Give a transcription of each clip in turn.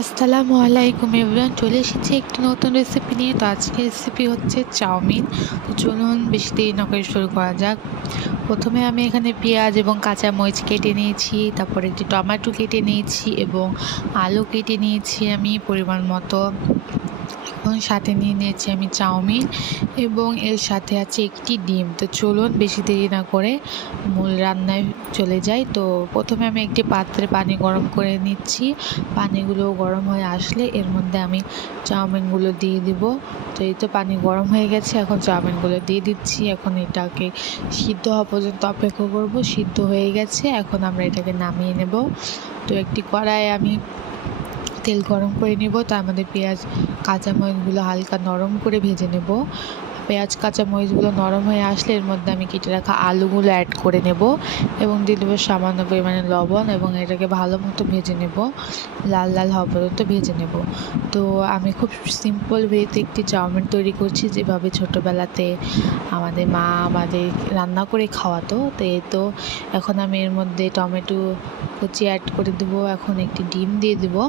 আসসালামু আলাইকুম এভরিওয়ান, চলে এসেছি একটি নতুন রেসিপি নিয়ে। তো আজকের রেসিপি হচ্ছে চাউমিন। তো চলুন বেশি দেরি না করে শুরু করা যাক। প্রথমে আমি এখানে পেঁয়াজ এবং কাঁচা মরিচ কেটে নিয়েছি, তারপর একটি টমেটো কেটে নিয়েছি এবং আলু কেটে নিয়েছি আমি পরিমাণ মতো। এবং সাথে নিয়ে নিয়েছি আমি চাউমিন এবং এর সাথে আছে একটি ডিম। তো চলুন বেশি দেরি না করে মূল রান্নায় চলে যাই। তো প্রথমে আমি একটি পাত্রে পানি গরম করে নিচ্ছি। পানিগুলো গরম হয়ে আসলে এর মধ্যে আমি চাউমিনগুলো দিয়ে দিব। তো এই তো পানি গরম হয়ে গেছে, এখন চাউমিনগুলো দিয়ে দিচ্ছি। এখন এটাকে সিদ্ধ হওয়া পর্যন্ত অপেক্ষা করব। সিদ্ধ হয়ে গেছে, এখন আমরা এটাকে নামিয়ে নেব। তো একটি কড়াইয়ে আমি তেল গরম করে নেব, তার মধ্যে পেঁয়াজ কাঁচামরিচগুলো হালকা নরম করে ভেজে নেব। পেঁয়াজ কাঁচামরিচগুলো নরম হয়ে আসলে এর মধ্যে আমি কেটে রাখা আলুগুলো অ্যাড করে নেব এবং দিয়ে দেবো সামান্য পরিমাণে লবণ এবং এটাকে ভালো মতো ভেজে নেব, লাল লাল হওয়া পর্যন্ত ভেজে নেব। তো আমি খুব সিম্পল ওয়েতে একটি চাউমিন তৈরি করছি, যেভাবে ছোটোবেলাতে আমাদের মা আমাদের রান্না করে খাওয়াতো। তো এই তো এখন আমি এর মধ্যে টমেটো কুচি অ্যাড করে দেবো, এখন একটি ডিম দিয়ে দেবো।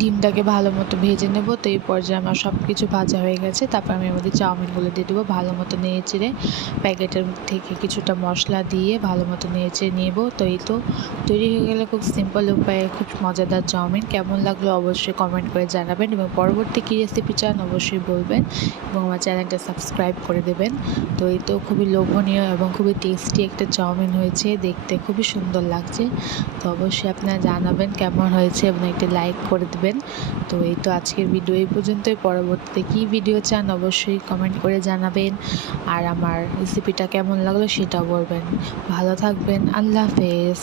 ডিমটাকে ভালো মতো ভেজে নেব। তো এই পর্যায়ে আমার সব কিছু ভাজা হয়ে গেছে, তারপর আমি এর মধ্যে চাউমিনগুলো দিয়ে দেবো। ভালো মতো নেড়ে চেড়ে প্যাকেটের থেকে কিছুটা মশলা দিয়ে ভালো মতো নেড়ে চেড়ে নেব। তো এই তো তৈরি হয়ে গেলে খুব সিম্পল উপায়ে খুব মজাদার চাউমিন। কেমন লাগলো অবশ্যই কমেন্ট করে জানাবেন এবং পরবর্তী কী রেসিপি চান অবশ্যই বলবেন এবং আমার চ্যানেলটা সাবস্ক্রাইব করে দেবেন। তো এই তো খুবই লোভনীয় এবং খুবই টেস্টি একটা চাউমিন হয়েছে, দেখতে খুবই সুন্দর লাগছে। তো অবশ্যই আপনারা জানাবেন কেমন হয়েছে এবং একটি লাইক করে দেবেন। তো এই তো আজকের ভিডিও এই পর্যন্তই। পরবর্তীতে কী ভিডিও চান অবশ্যই কমেন্ট করে জানাবেন আর আমার রেসিপিটা কেমন লাগলো সেটাও বলবেন। ভালো থাকবেন, আল্লাহ হাফেজ।